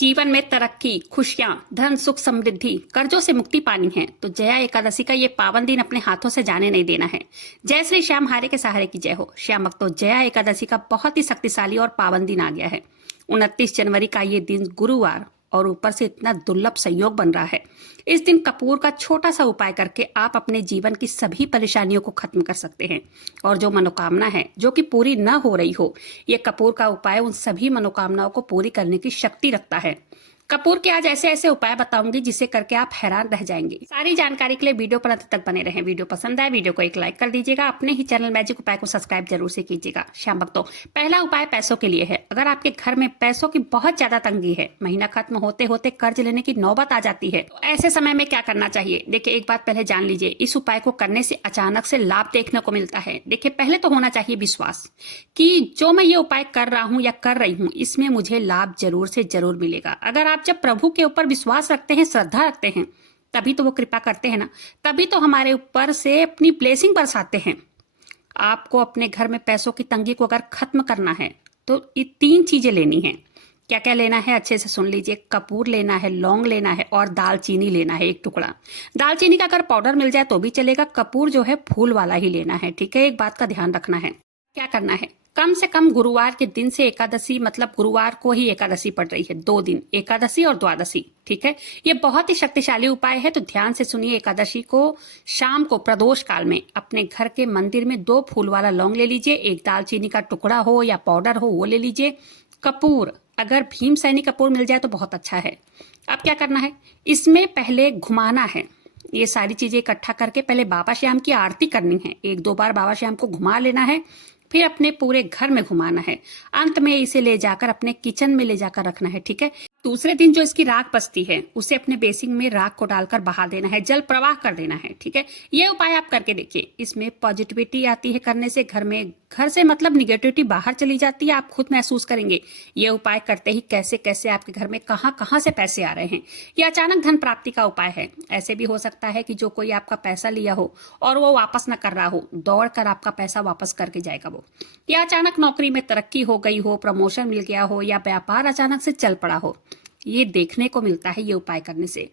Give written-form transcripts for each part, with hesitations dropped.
जीवन में तरक्की, खुशियां, धन, सुख, समृद्धि, कर्जों से मुक्ति पानी है तो जया एकादशी का ये पावन दिन अपने हाथों से जाने नहीं देना है। जय श्री श्याम, हारे के सहारे की जय हो। श्याम भक्तों, जया एकादशी का बहुत ही शक्तिशाली और पावन दिन आ गया है। 29 जनवरी का ये दिन गुरुवार और ऊपर से इतना दुर्लभ संयोग बन रहा है। इस दिन कपूर का छोटा सा उपाय करके आप अपने जीवन की सभी परेशानियों को खत्म कर सकते हैं और जो मनोकामना है जो कि पूरी न हो रही हो, ये कपूर का उपाय उन सभी मनोकामनाओं को पूरी करने की शक्ति रखता है। कपूर के आज ऐसे ऐसे उपाय बताऊंगी जिसे करके आप हैरान रह जाएंगे। सारी जानकारी के लिए वीडियो पर अंत तक बने रहें। वीडियो पसंद आए वीडियो को एक लाइक कर दीजिएगा। अपने ही चैनल मैजिक उपाय को सब्सक्राइब जरूर से कीजिएगा। श्याम भक्तों, पहला उपाय पैसों के लिए है। अगर आपके घर में पैसों की बहुत ज्यादा तंगी है, महीना खत्म होते होते कर्ज लेने की नौबत आ जाती है, तो ऐसे समय में क्या करना चाहिए? देखिए, एक बात पहले जान लीजिए, इस उपाय को करने से अचानक से लाभ देखने को मिलता है। देखिए, पहले तो होना चाहिए विश्वास कि जो मैं ये उपाय कर रहा हूँ या कर रही हूँ, इसमें मुझे लाभ जरूर से जरूर मिलेगा। अगर आप जब प्रभु के ऊपर विश्वास रखते हैं, श्रद्धा रखते हैं, तभी तो वो कृपा करते हैं ना, तभी तो हमारे ऊपर से अपनी ब्लेसिंग बरसाते हैं। आपको अपने घर में पैसों की तंगी को अगर खत्म करना है तो ये 3 चीजें लेनी है। क्या क्या लेना है अच्छे से सुन लीजिए। कपूर लेना है, लौंग लेना है और दालचीनी लेना है 1 टुकड़ा। दालचीनी का अगर पाउडर मिल जाए तो भी चलेगा। कपूर जो है फूल वाला ही लेना है, ठीक है। एक बात का ध्यान रखना है। क्या करना है, कम से कम गुरुवार के दिन से एकादशी, मतलब गुरुवार को ही एकादशी पड़ रही है, 2 दिन, एकादशी और द्वादशी, ठीक है। ये बहुत ही शक्तिशाली उपाय है, तो ध्यान से सुनिए। एकादशी को शाम को प्रदोष काल में अपने घर के मंदिर में 2 फूल वाला लौंग ले लीजिए। 1 दालचीनी का टुकड़ा हो या पाउडर हो वो ले लीजिए। कपूर, अगर भीम सैनी कपूर मिल जाए तो बहुत अच्छा है। अब क्या करना है, इसमें पहले घुमाना है। ये सारी चीजें इकट्ठा करके पहले बाबा श्याम की आरती करनी है। 1-2 बार बाबा श्याम को घुमा लेना है, फिर अपने पूरे घर में घुमाना है। अंत में इसे ले जाकर अपने किचन में ले जाकर रखना है, ठीक है। दूसरे दिन जो इसकी राख बचती है उसे अपने बेसिन में राख को डालकर बहा देना है, जल प्रवाह कर देना है, ठीक है। ये उपाय आप करके देखिए, इसमें पॉजिटिविटी आती है करने से। घर से मतलब निगेटिविटी बाहर चली जाती है। आप खुद महसूस करेंगे ये उपाय करते ही कैसे कैसे आपके घर में कहाँ कहाँ से पैसे आ रहे हैं। यह अचानक धन प्राप्ति का उपाय है। ऐसे भी हो सकता है कि जो कोई आपका पैसा लिया हो और वो वापस न कर रहा हो, दौड़ कर आपका पैसा वापस करके जाएगा वो। या अचानक नौकरी में तरक्की हो गई हो, प्रमोशन मिल गया हो या व्यापार अचानक से चल पड़ा हो, ये देखने को मिलता है ये उपाय करने से।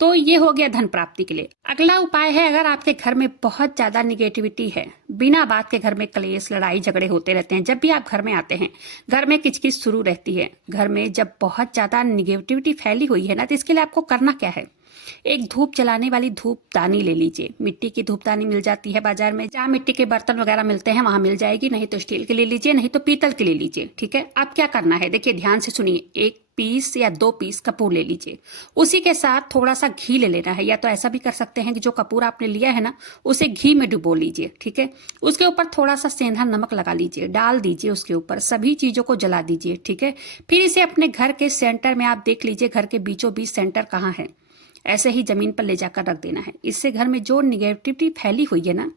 तो ये हो गया धन प्राप्ति के लिए। अगला उपाय है, अगर आपके घर में बहुत ज्यादा निगेटिविटी है, बिना बात के घर में क्लेश, लड़ाई झगड़े होते रहते हैं, जब भी आप घर में आते हैं घर में किचकिच शुरू रहती है। घर में जब बहुत ज्यादा निगेटिविटी फैली हुई है ना, तो इसके लिए आपको करना क्या है, एक धूप जलाने वाली धूपदानी ले लीजिए। मिट्टी की धूपदानी मिल जाती है बाजार में, जहाँ मिट्टी के बर्तन वगैरह मिलते हैं वहां मिल जाएगी। नहीं तो स्टील की ले लीजिए, नहीं तो पीतल की ले लीजिए, ठीक है। अब क्या करना है, देखिए ध्यान से सुनिए। 1 पीस या 2 पीस कपूर ले लीजिए। उसी के साथ थोड़ा सा घी ले लेना है, या तो ऐसा भी कर सकते हैं कि जो कपूर आपने लिया है ना उसे घी में डुबो लीजिए, ठीक है। उसके ऊपर थोड़ा सा सेंधा नमक लगा लीजिए, डाल दीजिए उसके ऊपर, सभी चीजों को जला दीजिए, ठीक है। फिर इसे अपने घर के सेंटर में, आप देख लीजिए घर के बीचों बीच सेंटर कहाँ है, ऐसे ही जमीन पर ले जाकर रख देना है। इससे घर में जो निगेटिविटी फैली हुई है ना,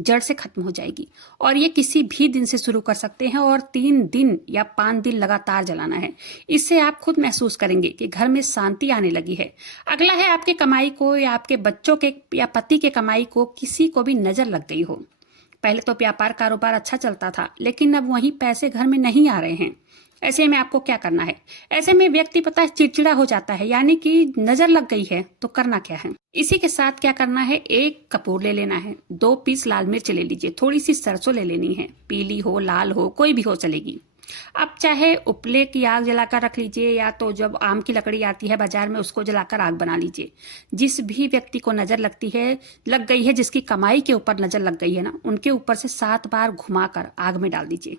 जड़ से खत्म हो जाएगी। और ये किसी भी दिन से शुरू कर सकते हैं और 3 दिन या 5 दिन लगातार जलाना है। इससे आप खुद महसूस करेंगे कि घर में शांति आने लगी है। अगला है, आपके कमाई को या आपके बच्चों के या पति के कमाई को किसी को भी नजर लग गई हो। पहले तो व्यापार कारोबार अच्छा चलता था, लेकिन अब वही पैसे घर में नहीं आ रहे हैं। ऐसे में आपको क्या करना है, ऐसे में व्यक्ति पता है चिड़चिड़ा हो जाता है, यानी कि नजर लग गई है। तो करना क्या है, इसी के साथ क्या करना है, 1 कपूर ले लेना है, 2 पीस लाल मिर्च ले लीजिए, थोड़ी सी सरसों ले लेनी है, पीली हो लाल हो कोई भी हो चलेगी। अब चाहे उपले की आग जलाकर रख लीजिए, या तो जब आम की लकड़ी आती है बाजार में उसको जलाकर आग बना लीजिए। जिस भी व्यक्ति को नजर लग गई है, जिसकी कमाई के ऊपर नजर लग गई है ना, उनके ऊपर से 7 बार घुमाकर आग में डाल दीजिए।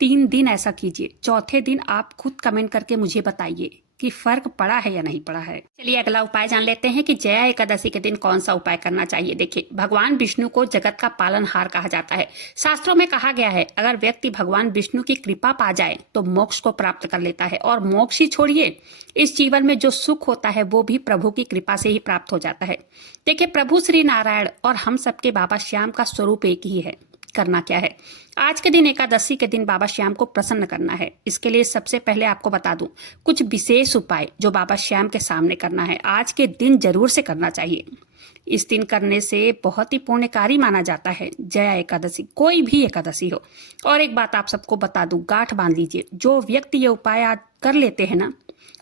3 दिन ऐसा कीजिए। चौथे दिन आप खुद कमेंट करके मुझे बताइए कि फर्क पड़ा है या नहीं पड़ा है। चलिए अगला उपाय जान लेते हैं कि जया एकादशी के दिन कौन सा उपाय करना चाहिए। देखिए, भगवान विष्णु को जगत का पालनहार कहा जाता है। शास्त्रों में कहा गया है, अगर व्यक्ति भगवान विष्णु की कृपा पा जाए तो मोक्ष को प्राप्त कर लेता है। और मोक्ष ही छोड़िए, इस जीवन में जो सुख होता है वो भी प्रभु की कृपा से ही प्राप्त हो जाता है। देखिए, प्रभु श्री नारायण और हम सबके बाबा श्याम का स्वरूप एक ही है। करना क्या है, आज के दिन एकादशी के दिन बाबा श्याम को प्रसन्न करना है। इसके लिए सबसे पहले आपको बता दूं कुछ विशेष उपाय जो बाबा श्याम के सामने करना है, आज के दिन जरूर से करना चाहिए। इस दिन करने से बहुत ही पुण्यकारी माना जाता है जया एकादशी, कोई भी एकादशी हो। और एक बात आप सबको बता दूं, गांठ बांध लीजिए, जो व्यक्ति ये उपाय आज कर लेते हैं ना,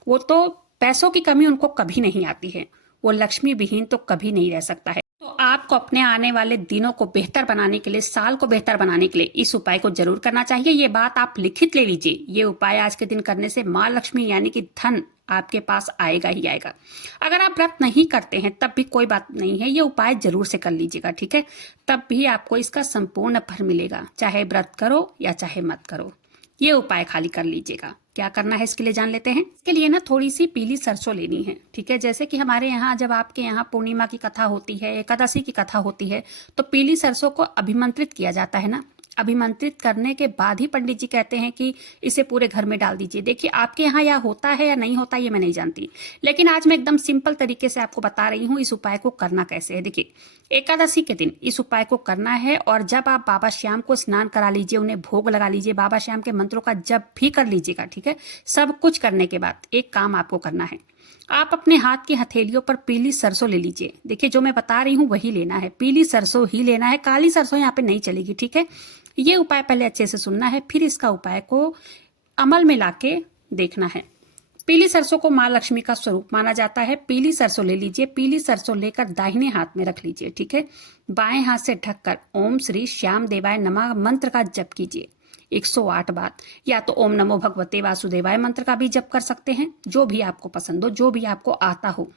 वो तो पैसों की कमी उनको कभी नहीं आती है, वो लक्ष्मी विहीन तो कभी नहीं रह सकता है। तो आपको अपने आने वाले दिनों को बेहतर बनाने के लिए, साल को बेहतर बनाने के लिए इस उपाय को जरूर करना चाहिए। ये बात आप लिखित ले लीजिए। ये उपाय आज के दिन करने से माँ लक्ष्मी यानी कि धन आपके पास आएगा ही आएगा। अगर आप व्रत नहीं करते हैं तब भी कोई बात नहीं है, ये उपाय जरूर से कर लीजिएगा, ठीक है। तब भी आपको इसका संपूर्ण फल मिलेगा, चाहे व्रत करो या चाहे मत करो। ये उपाय खाली कर लीजिएगा। क्या करना है इसके लिए जान लेते हैं। इसके लिए ना थोड़ी सी पीली सरसों लेनी है, ठीक है। जैसे कि हमारे यहाँ जब आपके यहाँ पूर्णिमा की कथा होती है, एकादशी की कथा होती है, तो पीली सरसों को अभिमंत्रित किया जाता है ना। अभिमंत्रित करने के बाद ही पंडित जी कहते हैं कि इसे पूरे घर में डाल दीजिए। देखिए आपके यहाँ या होता है या नहीं होता ये मैं नहीं जानती, लेकिन आज मैं एकदम सिंपल तरीके से आपको बता रही हूँ इस उपाय को करना कैसे है। देखिए एकादशी के दिन इस उपाय को करना है, और जब आप बाबा श्याम को स्नान करा लीजिए, उन्हें भोग लगा लीजिए, बाबा श्याम के मंत्रों का जप भी कर लीजिएगा, ठीक है। सब कुछ करने के बाद एक काम आपको करना है, आप अपने हाथ की हथेलियों पर पीली सरसों ले लीजिए। देखिए जो मैं बता रही हूँ वही लेना है, पीली सरसों ही लेना है, काली सरसों यहाँ पे नहीं चलेगी, ठीक है। ये उपाय पहले अच्छे से सुनना है, फिर इसका उपाय को अमल में लाके देखना है। पीली सरसों को माँ लक्ष्मी का स्वरूप माना जाता है। पीली सरसों ले लीजिए, पीली सरसों लेकर दाहिने हाथ में रख लीजिए, ठीक है। बाएं हाथ से ढककर ओम श्री श्याम देवाय नमः मंत्र का जप कीजिए 108 बार, या तो ओम नमो भगवते वासुदेवाय मंत्र का भी जप कर सकते हैं, जो भी आपको पसंद हो, जो भी आपको आता हो।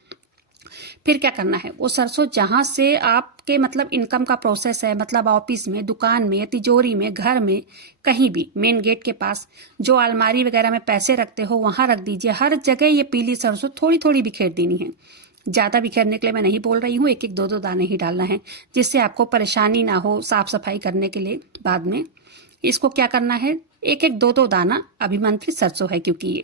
फिर क्या करना है, वो सरसों जहां से आपके मतलब इनकम का प्रोसेस है, मतलब ऑफिस में, दुकान में, तिजोरी में, घर में, कहीं भी मेन गेट के पास जो अलमारी वगैरह में पैसे रखते हो वहां रख दीजिए। हर जगह ये पीली सरसों थोड़ी थोड़ी बिखेर देनी है। ज्यादा बिखेरने के लिए मैं नहीं बोल रही हूँ, एक एक दो दो दाने ही डालना है, जिससे आपको परेशानी ना हो साफ सफाई करने के लिए बाद में। इसको क्या करना है, एक एक दो दो दाना अभिमंत्रित सरसों है, क्योंकि ये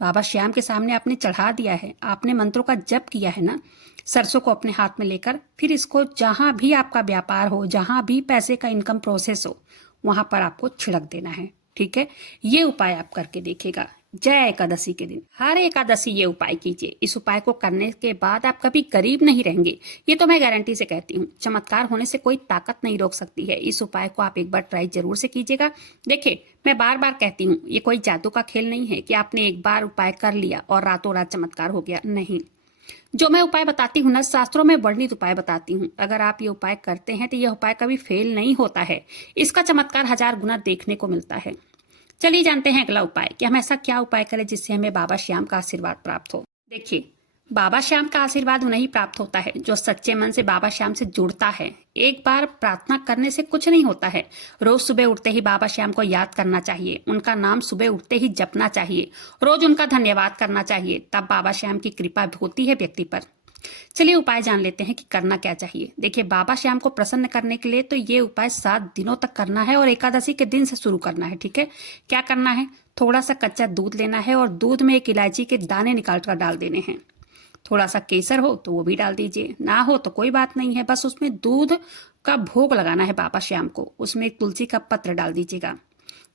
बाबा श्याम के सामने आपने चढ़ा दिया है, आपने मंत्रों का जप किया है ना। सरसों को अपने हाथ में लेकर फिर इसको जहां भी आपका व्यापार हो, जहां भी पैसे का इनकम प्रोसेस हो, वहां पर आपको छिड़क देना है, ठीक है। ये उपाय आप करके देखिएगा जय एकादशी के दिन। हर एकादशी ये उपाय कीजिए। इस उपाय को करने के बाद आप कभी गरीब नहीं रहेंगे, ये तो मैं गारंटी से कहती हूँ। चमत्कार होने से कोई ताकत नहीं रोक सकती है। इस उपाय को आप एक बार ट्राई जरूर से कीजिएगा। देखिए मैं बार बार कहती हूँ, ये कोई जादू का खेल नहीं है कि आपने एक बार उपाय कर लिया और रातों रात चमत्कार हो गया, नहीं। जो मैं उपाय बताती हूँ ना, शास्त्रों में वर्णित उपाय बताती हूँ। अगर आप ये उपाय करते हैं तो यह उपाय कभी फेल नहीं होता है, इसका चमत्कार 1000 गुना देखने को मिलता है। चलिए जानते हैं अगला उपाय कि हम ऐसा क्या उपाय करें जिससे हमें बाबा श्याम का आशीर्वाद प्राप्त हो। देखिए बाबा श्याम का आशीर्वाद उन्हें ही प्राप्त होता है जो सच्चे मन से बाबा श्याम से जुड़ता है। एक बार प्रार्थना करने से कुछ नहीं होता है। रोज सुबह उठते ही बाबा श्याम को याद करना चाहिए, उनका नाम सुबह उठते ही जपना चाहिए, रोज उनका धन्यवाद करना चाहिए, तब बाबा श्याम की कृपा होती है व्यक्ति पर। चलिए उपाय जान लेते हैं कि करना क्या चाहिए। देखिए बाबा श्याम को प्रसन्न करने के लिए तो ये उपाय 7 दिनों तक करना है और एकादशी के दिन से शुरू करना है, ठीक है। क्या करना है, थोड़ा सा कच्चा दूध लेना है और दूध में एक इलायची के दाने निकाल कर डाल देने हैं। थोड़ा सा केसर हो तो वो भी डाल दीजिए, ना हो तो कोई बात नहीं है। बस उसमें दूध का भोग लगाना है बाबा श्याम को। उसमें एक तुलसी का पत्र डाल दीजिएगा।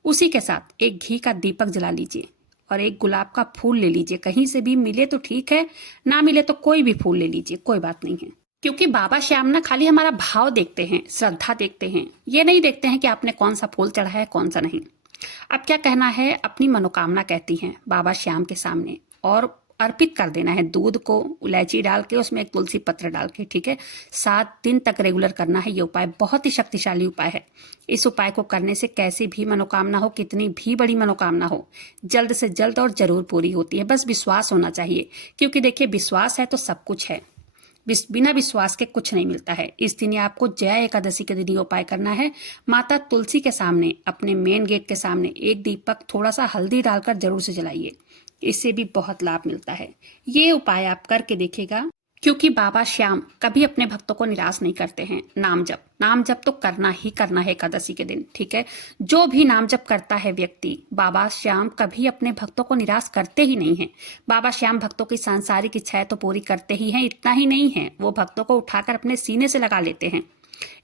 उसी के साथ एक घी का दीपक जला लीजिए और एक गुलाब का फूल ले लीजिए। कहीं से भी मिले तो ठीक है, ना मिले तो कोई भी फूल ले लीजिए, कोई बात नहीं है। क्योंकि बाबा श्याम ना खाली हमारा भाव देखते हैं, श्रद्धा देखते हैं, ये नहीं देखते हैं कि आपने कौन सा फूल चढ़ाया है कौन सा नहीं। अब क्या कहना है, अपनी मनोकामना कहती हैं बाबा श्याम के सामने और अर्पित कर देना है। दूध को इलायची डाल के उसमें एक तुलसी पत्र डाल के, ठीक है। 7 दिन तक रेगुलर करना है। ये उपाय बहुत ही शक्तिशाली उपाय है। इस उपाय को करने से कैसी भी मनोकामना हो, कितनी भी बड़ी मनोकामना हो, जल्द से जल्द और जरूर पूरी होती है। बस विश्वास होना चाहिए, क्योंकि देखिए विश्वास है तो सब कुछ है, बिना विश्वास के कुछ नहीं मिलता है। इस दिन आपको जया एकादशी के दिन ये उपाय करना है। माता तुलसी के सामने, अपने मेन गेट के सामने एक दीपक थोड़ा सा हल्दी डालकर जरूर से जलाइए, इससे भी बहुत लाभ मिलता है। ये उपाय आप करके देखिएगा, क्योंकि बाबा श्याम कभी अपने भक्तों को निराश नहीं करते हैं। नाम जप तो करना ही करना है एकादशी के दिन, ठीक है। जो भी नाम जप करता है व्यक्ति, बाबा श्याम कभी अपने भक्तों को निराश करते ही नहीं हैं। बाबा श्याम भक्तों की सांसारिक इच्छाएं तो पूरी करते ही हैं, इतना ही नहीं है, वो भक्तों को उठाकर अपने सीने से लगा लेते हैं।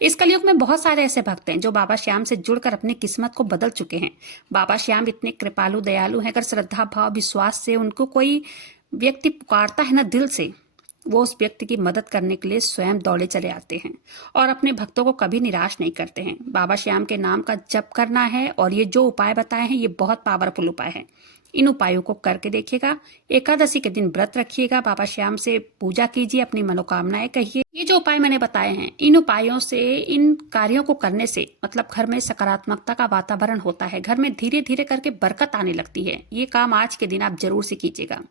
इस कलयुग में बहुत सारे ऐसे भक्त हैं जो बाबा श्याम से जुड़कर अपनी किस्मत को बदल चुके हैं। बाबा श्याम इतने कृपालु दयालु हैं, अगर श्रद्धा भाव विश्वास से उनको कोई व्यक्ति पुकारता है ना दिल से, वो उस व्यक्ति की मदद करने के लिए स्वयं दौड़े चले आते हैं और अपने भक्तों को कभी निराश नहीं करते हैं। बाबा श्याम के नाम का जप करना है और ये जो उपाय बताए हैं ये बहुत पावरफुल उपाय है। इन उपायों को करके देखिएगा। एकादशी के दिन व्रत रखिएगा, बाबा श्याम से पूजा कीजिए, अपनी मनोकामनाएं कहिए। ये जो उपाय मैंने बताए हैं, इन उपायों से, इन कार्यों को करने से मतलब घर में सकारात्मकता का वातावरण होता है, घर में धीरे धीरे करके बरकत आने लगती है। ये काम आज के दिन आप जरूर से कीजिएगा।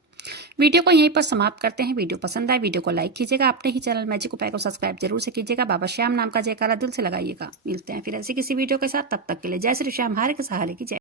वीडियो को यहीं पर समाप्त करते हैं। वीडियो पसंद आए वीडियो को लाइक कीजिएगा, अपने ही चैनल मैजिक उपाय को सब्सक्राइब जरूर से कीजिएगा, बाबा श्याम नाम का जयकारा दिल से लगाइएगा। मिलते हैं फिर ऐसी किसी वीडियो के साथ, तब तक के लिए जय श्री श्याम, हारे के सहारे की जय।